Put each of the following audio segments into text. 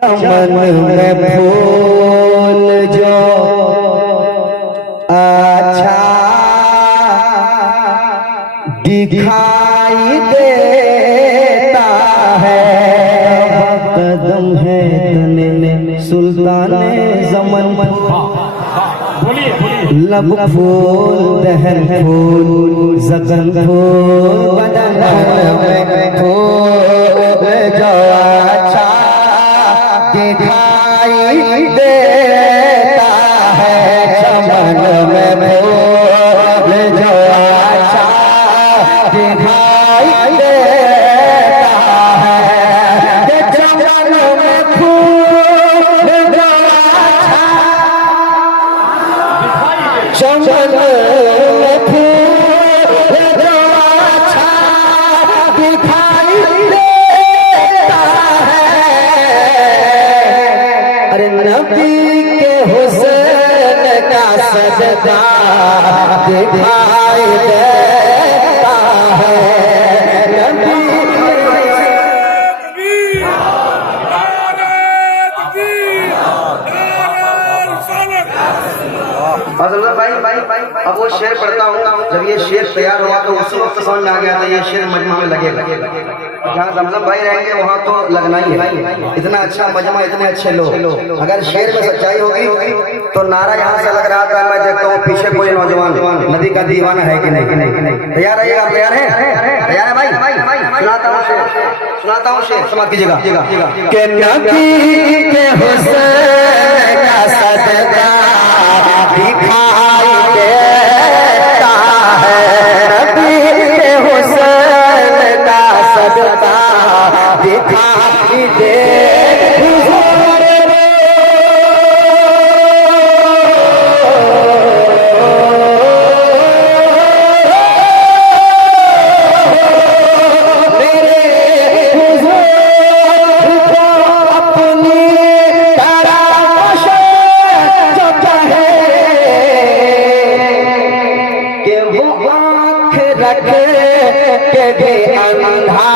चमन में फूल जो अच्छा दिखाई देता है, कदम है तने सुल्ताने जमन, लब फूल दहन फूल जगन फूल बदन में फूल जो अच्छा दिखाई देता है, चमन में फूल जो अच्छा दिखाई देता है, चमन में फूल जो अच्छा, चमन में फूल जो अच्छा दिखाई देता है, अरे नबी के हुस्न का सजदा दिखाई देता है, नबी भाई अब वो शेर पढ़ता हूँ। जब ये शेर तैयार हुआ तो उसी वक्त समझ में आ गया था ये शेर मजमा में लगेगा। जहाँ जमजम भाई रहेंगे वहाँ तो लगना ही है। इतना अच्छा मजमा, इतने अच्छे लोग, अगर शेर में सच्चाई होगी तो नारा यहाँ से लग रहा था, मैं देखता हूँ पीछे कोई नौजवान नदी का दीवाना है कि नहीं। तैयार है? आप तैयार है? तैयार है भाई? सुनाता हूँ शेर, समाप्त कीजिएगा। के नबी के हुस्न का सजदा दिखाई देता है, नबी के हुस्न का सजदा दिखाई दे, रख के भी अंधा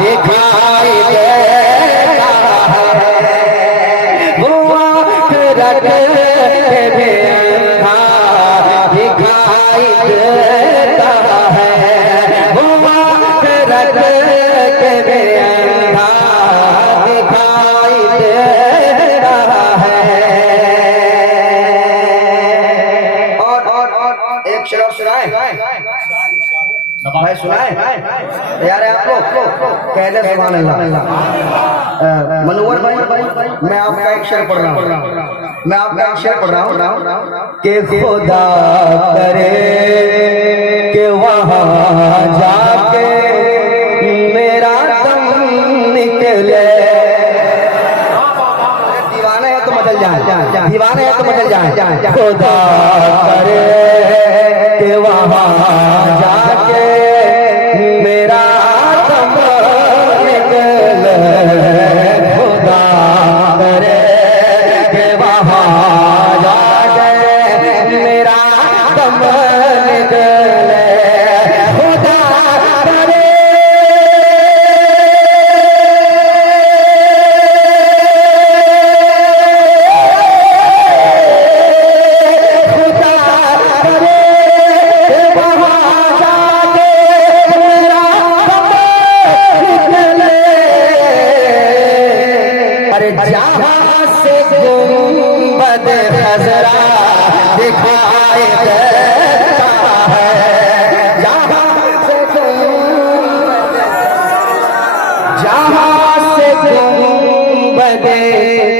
दिखाई देता है, वो आँख रख के भी अंधा दिखाई देता है, वो आँख रख के भी अंधा दिखाई देता है। और एक शेर सुनाए भाई, सुनाए? तैयार है आप लोग? कहले सुभान अल्लाह। मनोहर भाई, मैं आपका एक शेर पढ़ रहा हूँ, कि खुदा करे कि वहाँ जाके मेरा दम निकले, दीवाने है तो मचल जाए, दीवाने है तो मचल जाए, खुदा करे कि वहाँ जाके मेरा दम निकले, खुदा करे कि वहाँ जाके मेरा दम निकले, खुदा करे जहाँ से गुंबद खजरा दिखाई देता है, जहाँ से गुंबद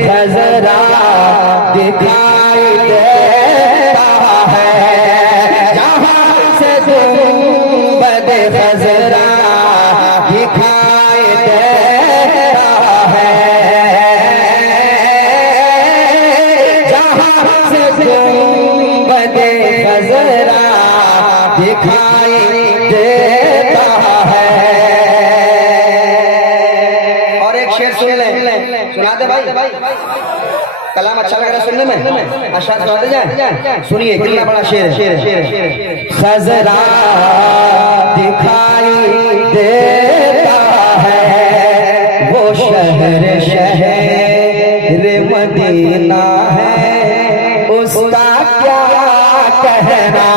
खजरा दिखाई देता है, जहाँ से गुंबद खजरा दिखाई देता है, गुंबदे खजरा दिखाई देता है। और एक शेर सुन ले, सुना दे भाई, कलाम अच्छा लग रहा है सुनने में, अशार सुना दे जाए, सुनिए कितना बड़ा शेर है। खजरा दिखाई देता है वो शहर शहर मदीना है उसका क्या कहना।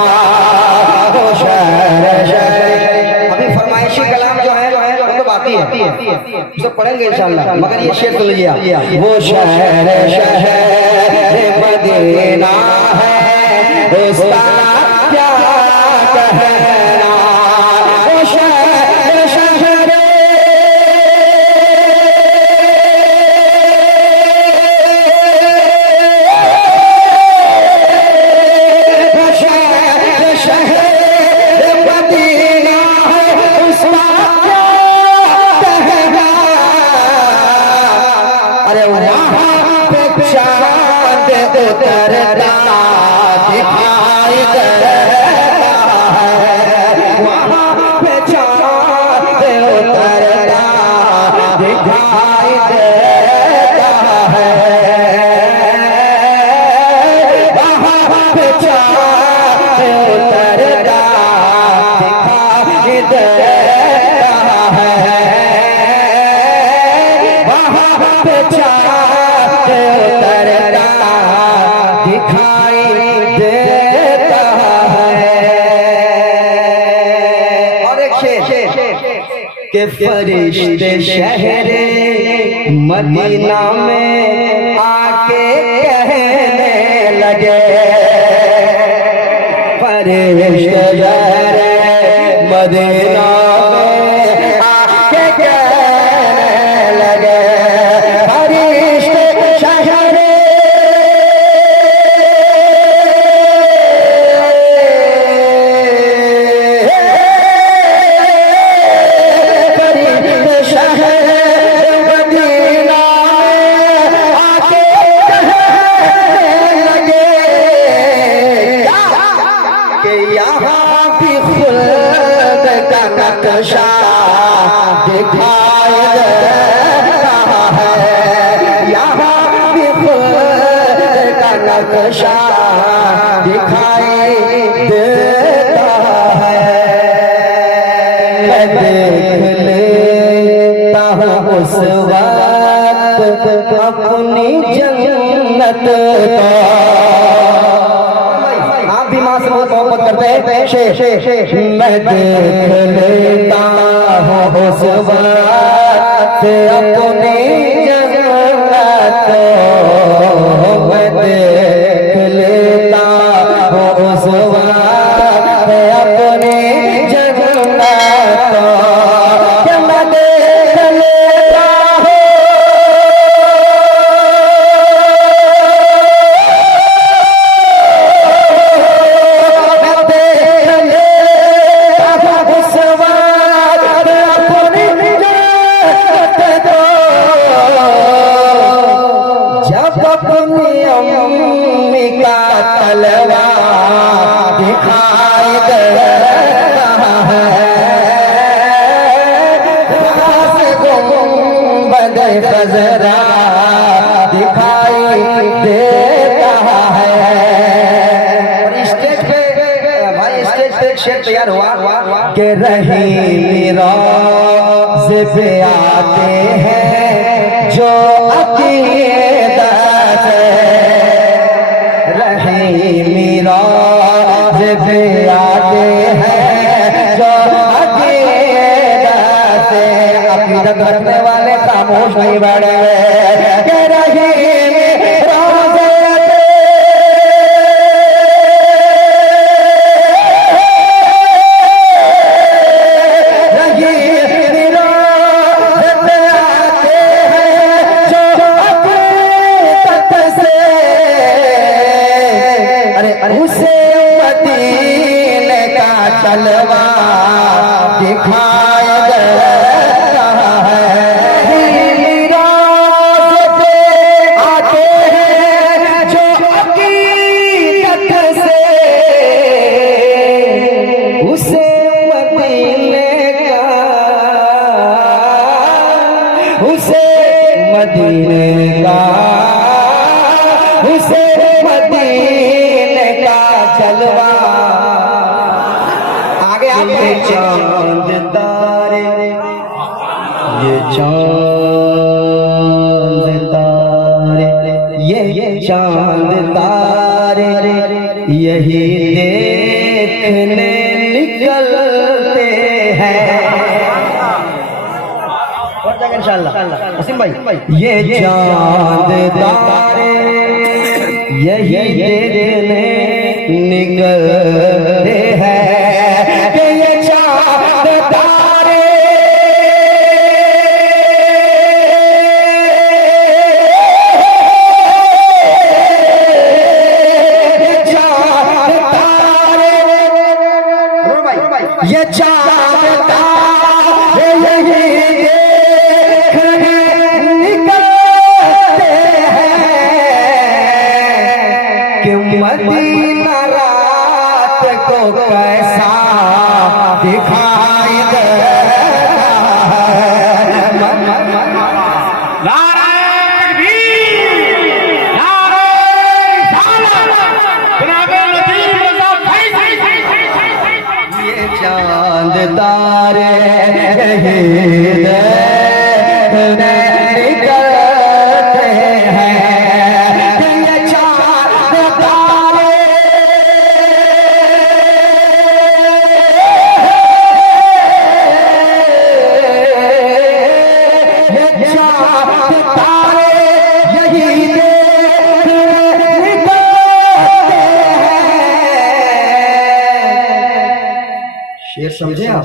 अभी फरमाइशी कलाम जो है वो तो बाकी है, उसे पढ़ेंगे इंशाअल्लाह, मगर ये शेर सुन लीजिए। वो शहर शहर मदीना है उसका क्या कहना। वो शहर शहर उतरता दिखाई देता है, वहाँ पे चाँद उतरता दिखाई देता है, वहाँ पे चाँद उतरता दिखाई देता है, वहाँ पे चाँद उतरता दिखाई देता है। और एक शेर के फरिश्ते शहरे मदीना में आके कहने लगे, फरिश्ते शहरे मदीना में आके कहने लगे, फरिश्ते शहरे नक्शा दिखाई देता है, यहाँ भी खुद का नक्शा दिखाई देता है। मैं देख लेता हूँ उस वक्त अपनी जन्नत का। आप भी माँ से बहुत मोहब्बत करते हैं। मैं देख लेता हूँ उस वक्त अपनी जन्नत, मैं देख लेता हूँ उस वक्त अपनी जन्नत, मैं देख लेता हूँ अम्मी का तलवा दिखाई देता है, गुंबद खजरा दिखाई देता है। और स्टेज पे भाई, स्टेज पे एक शेर तैयार हुआ कि रही रोज़ पे आते हैं जो अकीदत मीराज पे आते हैं जो अकीदत से, अकीदत रखने वाले खामोश नहीं बैठे कह रही तलवा दिखाया देता है, मीराज पे आते हैं जो अकीदत से, उसे मदीने का, उसे मदीने का, उसे मदीने का जलवा। ये चांद तारे, ये चांद तारे, चांद तारे यही देखने निकलते हैं। और जाएगा इंशाअल्लाह वसीम भाई। ये चांद तारे यही देखने निकलते हैं कि ये चांद तारे ये चांद तारे यही देखने निकलते हैं कि मदीना रात को कैसा दिखाई देता है। ये चांद तारे यही देखने निकलते हैं। ये चांद तारे ये चांद तारे यही देखने निकलते हैं। शेर समझे आप?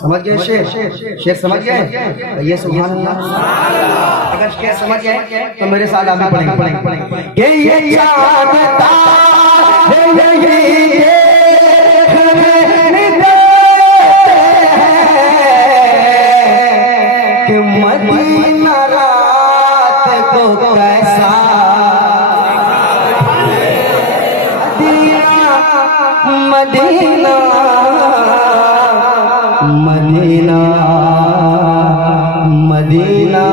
समझ गए शेर? शेर समझ गए? ये सुभान अल्लाह। अगर शेर समझ गए तो मेरे साथ आगे पढ़ेंगे कि ये चांद तारे यही देखने निकलते हैं कि मदीना रात को कैसा मदीना मदीना मदीना